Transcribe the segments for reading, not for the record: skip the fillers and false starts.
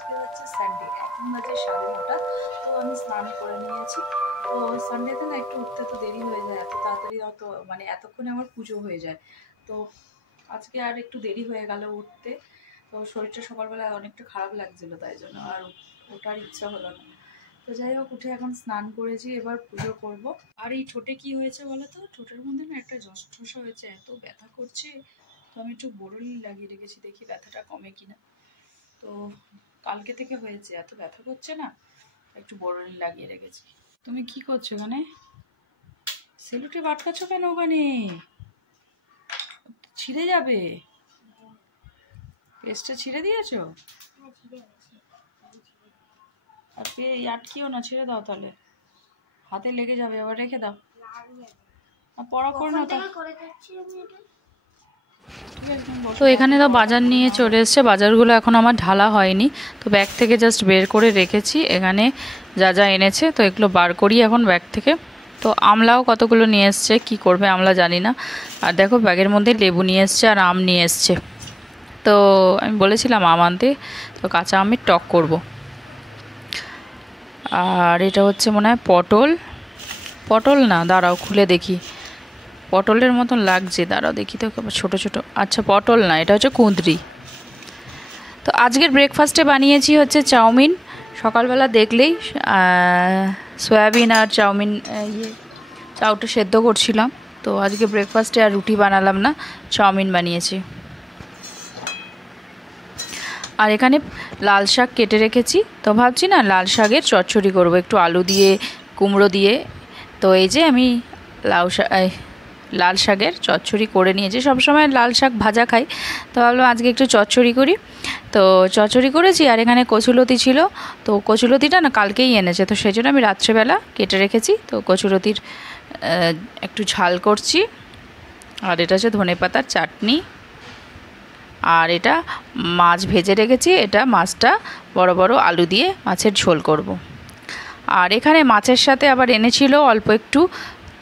আজকে হচ্ছে সানডে, এখন বাজে 9:30। তো আমি স্নান করে নিয়েছি। তো সানডেতে না একটু উঠতে তো দেরি হয়ে যায়, এত তাড়াতাড়ি অত মানে এতক্ষণে আমার পুজো হয়ে যায়। তো আজকে আর একটু দেরি হয়ে গেল উঠতে। তো শরীরটা সকালবেলা অনেকটা খারাপ লাগছিল, তাই জন্য আর ওঠার ইচ্ছা হলো না। তো যাই হোক, উঠে এখন স্নান করেছি, এবার পুজো করব। আর এই ঠোঁটে কি হয়েছে বলো তো, ঠোঁটের মধ্যে না একটা জস্ঠসা হয়েছে, এত ব্যথা করছে। তো আমি একটু বোরোলিন লাগিয়ে রেখেছি, দেখি ব্যথাটা কমে কিনা। তো কালকে থেকে হয়েছে, এত ব্যথা করছে না, একটু বোরোলিন লাগিয়ে রেখেছি। তুমি কি করছো এখানে? সেলুটে আটকাচ্ছ কেন ওখানে? ছিঁড়ে যাবে। পেস্টটা ছিঁড়ে দিয়েছো? আর আটকিও না, ছেড়ে দাও তাহলে, হাতে লেগে যাবে, আবার রেখে দাও। পড়া করে না। তো এখানে তো বাজার নিয়ে চলে এসছে, বাজারগুলো এখন আমার ঢালা হয়নি, তো ব্যাগ থেকে জাস্ট বের করে রেখেছি। এখানে যা যা এনেছে তো এগুলো বার করি এখন ব্যাগ থেকে। তো আমলাও কতগুলো নিয়ে এসছে, কি করবে আমলা জানি না। আর দেখো ব্যাগের মধ্যে লেবু নিয়ে এসছে আর আম নিয়ে এসছে। তো আমি বলেছিলাম আম আনতে, তো কাঁচা আমের টক করব। আর এটা হচ্ছে মনে হয় পটল না, দাঁড়াও খুলে দেখি, পটলের মতন লাগছে, দাঁড়াও দেখি তো ছোট ছোট। আচ্ছা পটল না, এটা হচ্ছে কুঁদরি। তো আজকের ব্রেকফাস্টে বানিয়েছি হচ্ছে চাউমিন। সকালবেলা দেখলেই সয়াবিন আর চাউমিন চাউটা সেদ্ধ করছিলাম। তো আজকে ব্রেকফাস্টে আর রুটি বানালাম না, চাউমিন বানিয়েছি। আর এখানে লাল শাক কেটে রেখেছি, তো ভাবছি না লাল শাকের চচ্চড়ি করবো একটু আলু দিয়ে কুমড়ো দিয়ে। তো এই যে আমি লাল শাকের চচ্চড়ি করে নিয়েছি, সবসময় লাল শাক ভাজা খাই, তো ভাবলাম আজকে একটু চচ্চড়ি করি। তো চচ্চড়ি করেছি। আর এখানে কচুলতি ছিল, তো কচুলতিটা না কালকেই এনেছে, তো সেই জন্য আমি রাত্রেবেলা কেটে রেখেছি। তো কচুলতির একটু ঝাল করছি। আর এটা হচ্ছে ধনেপাতার চাটনি। আর এটা মাছ ভেজে রেখেছি, এটা মাছটা বড় বড় আলু দিয়ে মাছের ঝোল করব। আর এখানে মাছের সাথে আবার এনেছিল অল্প একটু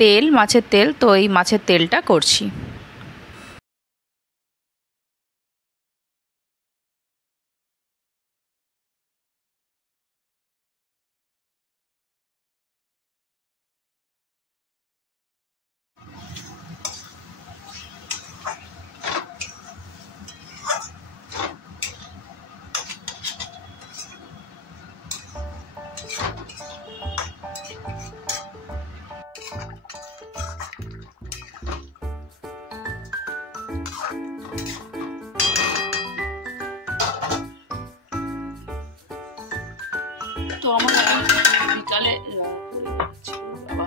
তেল, মাছের তেল, তো এই মাছের তেলটা করছি। তো আমার বিকালে বাবা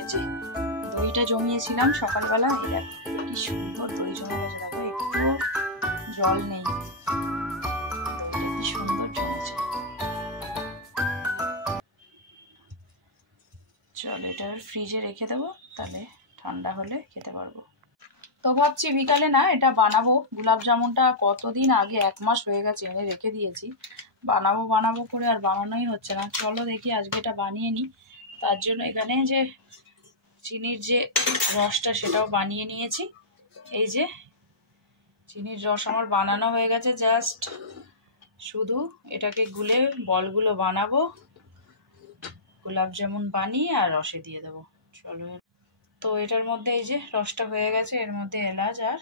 এই যে দইটা জমিয়েছিলাম সকালবেলা, এই দেখো কি সুন্দর দই জমে গেছে, দেখো একটু জল নেই, কি সুন্দর জমেছে। চল এটা ফ্রিজে রেখে দেবো, তাহলে ঠান্ডা হলে খেতে পারবো। তো ভাবছি বিকালে না এটা বানাবো, গোলাপ জামুনটা কতদিন আগে, 1 মাস হয়ে গেছে এনে রেখে দিয়েছি, বানাবো করে আর বানানোই হচ্ছে না। চলো দেখি আজকে এটা বানিয়ে নিই। তার জন্য এখানে যে চিনির যে রসটা সেটাও বানিয়ে নিয়েছি। এই যে চিনির রস আমার বানানো হয়ে গেছে, জাস্ট শুধু এটাকে গুলে বলগুলো বানাবো, গোলাপ জামুন বানিয়ে আর রসে দিয়ে দেবো। চলো, তো এটার মধ্যে এই যে রসটা হয়ে গেছে, এর মধ্যে এলাচ আর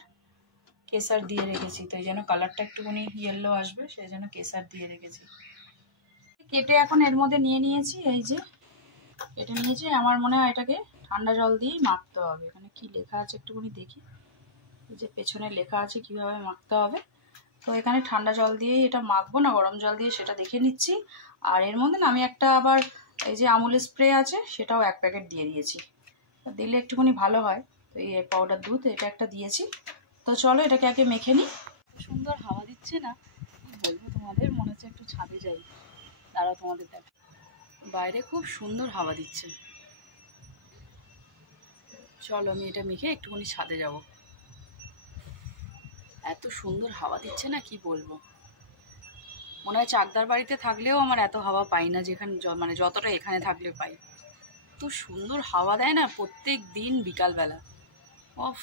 কেসার দিয়ে রেখেছি, তো এই জন্য কালারটা একটুখানি ইয়েলো আসবে, সেই জন্য কেসার দিয়ে রেখেছি। কেটে এখন এর মধ্যে নিয়ে নিয়েছি, এই যে কেটে নিয়েছি। আমার মনে হয় এটাকে ঠান্ডা জল দিয়েই মাখতে হবে। এখানে কি লেখা আছে একটুখানি দেখি, এই যে পেছনে লেখা আছে কিভাবে মাখতে হবে। তো এখানে ঠান্ডা জল দিয়েই এটা মাখবো না গরম জল দিয়ে, সেটা দেখে নিচ্ছি। আর এর মধ্যে না আমি একটা আবার এই যে আমুল স্প্রে আছে, সেটাও 1 প্যাকেট দিয়ে দিয়েছি, দিলে একটুখানি ভালো হয়। তো এই পাউডার দুধ এটা একটা দিয়েছি। তো চলো এটাকে আগে মেখে নিই। সুন্দর হাওয়া দিচ্ছে না, বলবো তোমাদের, মনে হচ্ছে একটু ছাদে যাই, দাঁড়াও তোমাদের দেখো, বাইরে খুব সুন্দর হাওয়া দিচ্ছে। চলো আমি এটা মেখে একটুখানি ছাদে যাব, এত সুন্দর হাওয়া দিচ্ছে না কি বলবো। মনে হয় চাকদার বাড়িতে থাকলেও আমার এত হাওয়া পাই না, যেখানে মানে যতটা এখানে থাকলে পাই। এত সুন্দর হাওয়া দেয় না প্রত্যেক দিন বিকালবেলা, অফ,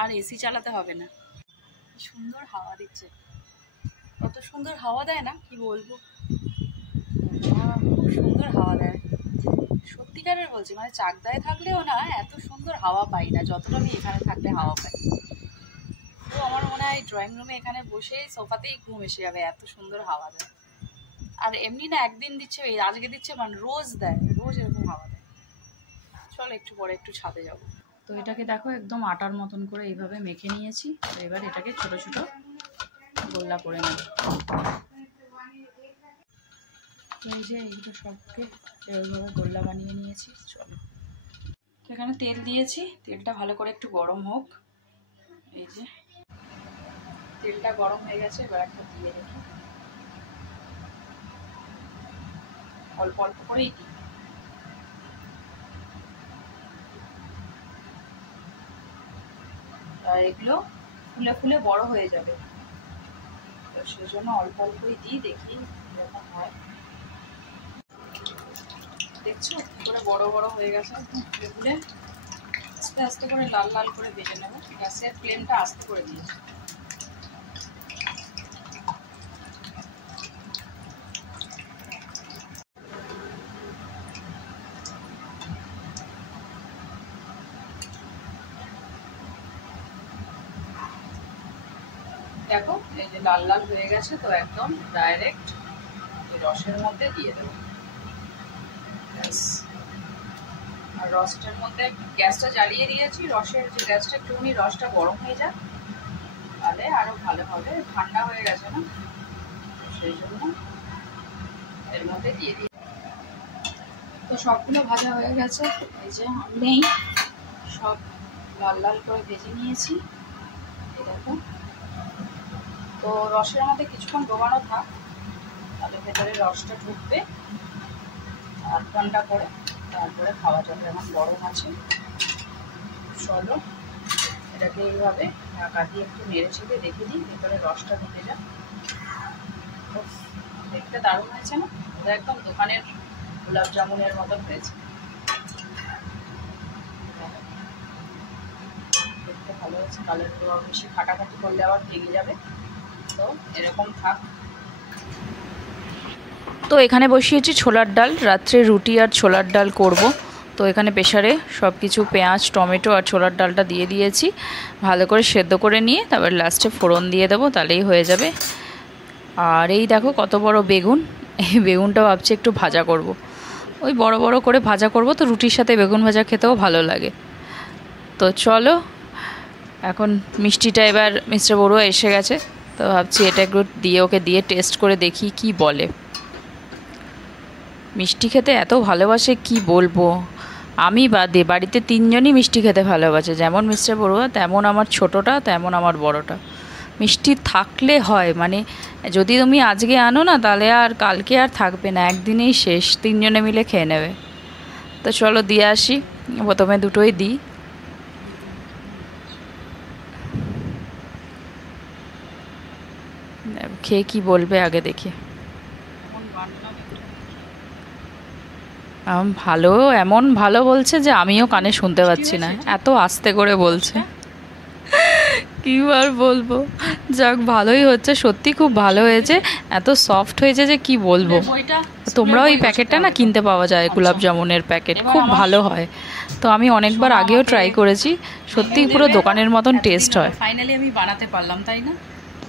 আর এসি চালাতে হবে না, সুন্দর হাওয়া দিচ্ছে। এত সুন্দর হাওয়া দেয় না, কি বলবো, খুব সুন্দর হাওয়া দেয় সত্যিকারের বলছি। মানে চাকদায় থাকলেও না এত সুন্দর হাওয়া পাই না যতটা আমি এখানে থাকলে হাওয়া পাই। তো আমার মনে হয় ড্রয়িং রুমে এখানে বসে সোফাতেই ঘুম এসে যাবে, এত সুন্দর হাওয়া দেয়। আর এমনি না একদিন দিচ্ছে, আজকে দিচ্ছে, মানে রোজ দেয়, রোজ এরকম হাওয়া দেয়। চল একটু পরে একটু ছাদে যাব। তো এটাকে দেখো একদম আটার মতন করে এইভাবে মেখে নিয়েছি। এবার এটাকে ছোট ছোট গোল্লা করে নেব। এই যে এইগুলো সবকে এইভাবে গোল্লা বানিয়ে নিয়েছি। চলো, এখানে তেল দিয়েছি, তেলটা ভালো করে একটু গরম হোক। এই যে তেলটা গরম হয়ে গেছে, এবার একটা দিয়ে রেখে অল্প অল্প করেই দিই। আর এগুলো ফুলে ফুলে বড় হয়ে যাবে, তো সেই জন্য অল্প অল্পই দিই, দেখি এরকম হয়। দেখছো পুরো বড় বড় হয়ে গেছে, ফুলে ফুলে আস্তে আস্তে করে লাল লাল করে ভেজে নেবো। গ্যাসের ফ্লেমটা আস্তে করে দিয়েছি। দেখো এই যে লাল লাল হয়ে গেছে, তো একদম ডাইরেক্ট এই রসের মধ্যে দিয়ে দেবো। আর রসটার মধ্যে গ্যাসটা জ্বালিয়ে দিয়েছি, রসের যে গ্যাসটা একটুখানি রসটা গরম হয়ে যায়, তাহলে আরো ভালো হবে। ঠান্ডা হয়ে গেছে না, সেই জন্য এর মধ্যে দিয়ে দিই। তো সবগুলো ভাজা হয়ে গেছে, এই যে আমি সব লাল লাল করে ভেজে নিয়েছি। এই দেখো, তো রসের মধ্যে কিছুক্ষণ ডোবানো থাক, তাহলে ভেতরে রসটা ঢুকবে 8 ঘন্টা করে, তারপরে খাওয়া যাবে। এখন গরম আছে। চলো এটাকে এইভাবে ঢাকা দিয়ে একটু নেড়ে ছেড়ে রেখে দিই, ভেতরে রসটা ঢুকে যায়। দেখতে দারুণ হয়েছে না? ওটা একদম দোকানের গোলাপ জামুনের মতন হয়েছে, দেখতে ভালো হয়েছে। কালারগুলো বেশি খাটাখাটি করলে আবার ভেঙে যাবে, তো এরকম থাক। তো এখানে বসিয়েছি ছোলার ডাল, রাত্রে রুটি আর ছোলার ডাল করব। তো এখানে প্রেসারে সব কিছু পেঁয়াজ, টমেটো আর ছোলার ডালটা দিয়ে দিয়েছি, ভালো করে সেদ্ধ করে নিয়ে তারপর লাস্টে ফোড়ন দিয়ে দেবো, তাহলেই হয়ে যাবে। আর এই দেখো কত বড় বেগুন, এই বেগুনটা ভাবছি একটু ভাজা করব। ওই বড় বড় করে ভাজা করব, তো রুটির সাথে বেগুন ভাজা খেতেও ভালো লাগে। তো চলো, এখন মিষ্টিটা এবার মিস্টার বড়ুয়া এসে গেছে, তো ভাবছি এটা একটু দিয়ে ওকে দিয়ে টেস্ট করে দেখি কি বলে। মিষ্টি খেতে এত ভালোবাসে কি বলবো, আমি বাদে বাড়িতে 3 জনই মিষ্টি খেতে ভালোবাসে, যেমন মিস্টার বড়ুয়া, তেমন আমার ছোটোটা, তেমন আমার বড়টা। মিষ্টি থাকলে হয়, মানে যদি তুমি আজকে আনো না, তাহলে আর কালকে আর থাকবে না, একদিনেই শেষ, 3 জনে মিলে খেয়ে নেবে। তো চলো দিয়ে আসি, প্রথমে দুটোই দিই। খেয়ে কি বলবে আগে দেখি। ভালো, এমন ভালো বলছে যে আমিও কানে শুনতে পাচ্ছি না, এত আস্তে করে বলছে। কি আর বলবো, যাক ভালোই হচ্ছে, সত্যি খুব ভালো হয়েছে, এত সফট হয়েছে যে কি বলবো। তোমরাও এই প্যাকেটটা না কিনতে পাওয়া যায়, গোলাপ জামুনের প্যাকেট, খুব ভালো হয়। তো আমি অনেকবার আগেও ট্রাই করেছি, সত্যি পুরো দোকানের মতন টেস্ট হয়। ফাইনালি আমি বানাতে পারলাম, তাই না?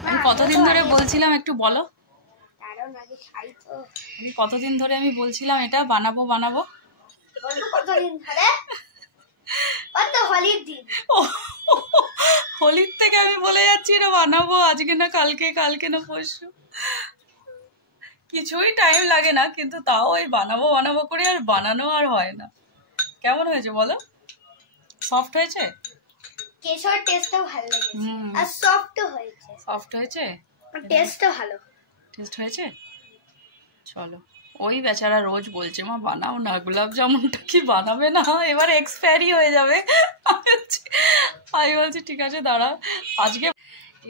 আমি কতদিন ধরে বলছিলাম, একটু বলো, কতদিন ধরে আমি বলছিলাম এটা বানাবো বানাবো। হোলির থেকে আমি বলে যাচ্ছি এটা বানাবো, আজকে না কালকে, কালকে না পরশু, কিছুই টাইম লাগে না, কিন্তু তাও ওই বানাবো বানাবো করে আর বানানো আর হয় না। কেমন হয়েছে বলো? সফট হয়েছে? কেশর টেস্টও ভালো লেগেছে আর সফট হয়েছে। সফট হয়েছে, টেস্টও ভালো, টেস্ট হয়েছে। চলো, ওই বেচারা রোজ বলছে মা বানাও না, গোলাপ জামুনটা কি বানাবে না, এবার এক্সপায়ারি হয়ে যাবে। আমি বলছি ঠিক আছে দাঁড়া, আজকে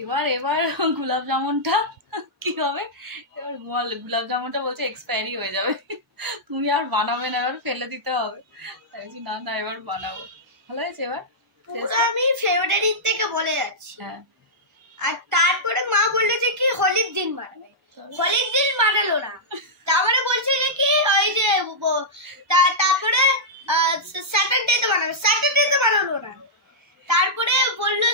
এবার গোলাপ জামুনটা কি হবে, এবার গোলাপ জামুনটা বলছে এক্সপায়ারি হয়ে যাবে, তুমি আর বানাবে না, এবার ফেলে দিতে হবে। বলছি না না এবার বানাবো। ভালো হয়েছে এবার? আমি ফেব্রুয়ারি থেকে বলে যাচ্ছি। হ্যাঁ আর তারপরে মা বললো যে কি হোলির দিন বানাবে, হোলির দিন বানালো না, তারপরে বলছে যে কি ওই যে তারপরে স্যাটারডেতে বানাবে, স্যাটারডেতে বানালো না, তারপরে বললো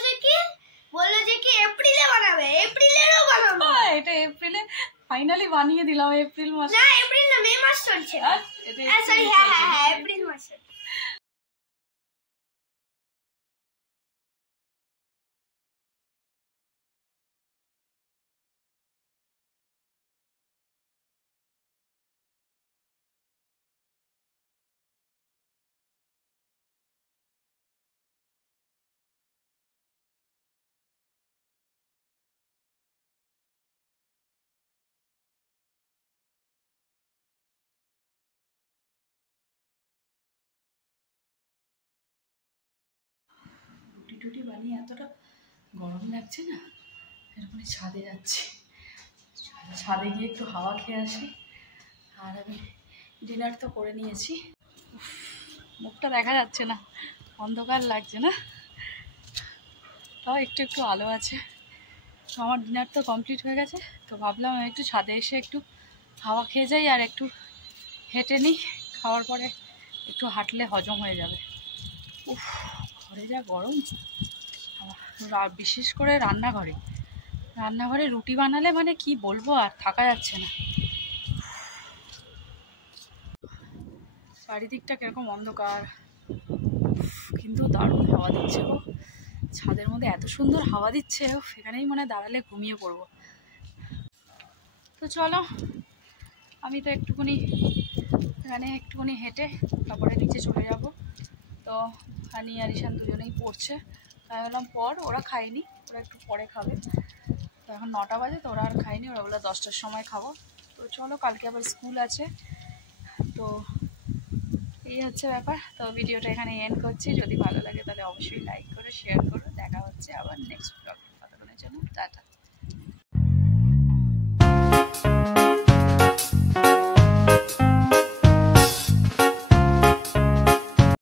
যে কি এপ্রিলে বানাবে, এপ্রিলেরও বানালো না। এটা এপ্রিলে ফাইনালি বানিয়ে দিলাম, এপ্রিল মাস না এপ্রিল না, মে মাস চলছে। সরি, হ্যাঁ এপ্রিল মাস। রুটি টুটি বানিয়ে এতটা গরম লাগছে না, এরকম ছাদে যাচ্ছি, ছাদে গিয়ে একটু হাওয়া খেয়ে আসি। আর আমি ডিনার তো করে নিয়েছি, মুখটা দেখা যাচ্ছে না, অন্ধকার লাগছে না, তাও একটু একটু আলো আছে। আমার ডিনার তো কমপ্লিট হয়ে গেছে, তো ভাবলাম আমি একটু ছাদে এসে একটু হাওয়া খেয়ে যাই আর একটু হেঁটে নিই, খাওয়ার পরে একটু হাঁটলে হজম হয়ে যাবে। উফ, ঘরে যা গরম, বিশেষ করে রান্নাঘরে রুটি বানালে মানে কি বলবো, আর থাকা যাচ্ছে না। চারিদিকটা কিরকম অন্ধকার, কিন্তু দারুণ হাওয়া দিচ্ছে গো, ছাদের মধ্যে এত সুন্দর হাওয়া দিচ্ছে, সেখানেই মানে দাঁড়ালে ঘুমিয়ে পড়বো। তো চলো, আমি তো একটুখানি হেঁটে তারপরে নিচে চলে যাব। তো হানি আর ঈশান দুজনেই পড়ছে, তাই বললাম ওরা খায়নি, ওরা একটু পরে খাবে। তো এখন 9টা বাজে, তো ওরা আর খায়নি, ওরা বলে 10টার সময় খাবো। তো চলো, কালকে আবার স্কুল আছে, তো এই হচ্ছে ব্যাপার। তো ভিডিওটা এখানে এন্ড করছি, যদি ভালো লাগে তাহলে অবশ্যই লাইক করে শেয়ার করো। দেখা হচ্ছে আবার নেক্সট ব্লগে, ততক্ষণের জন্য টাটা।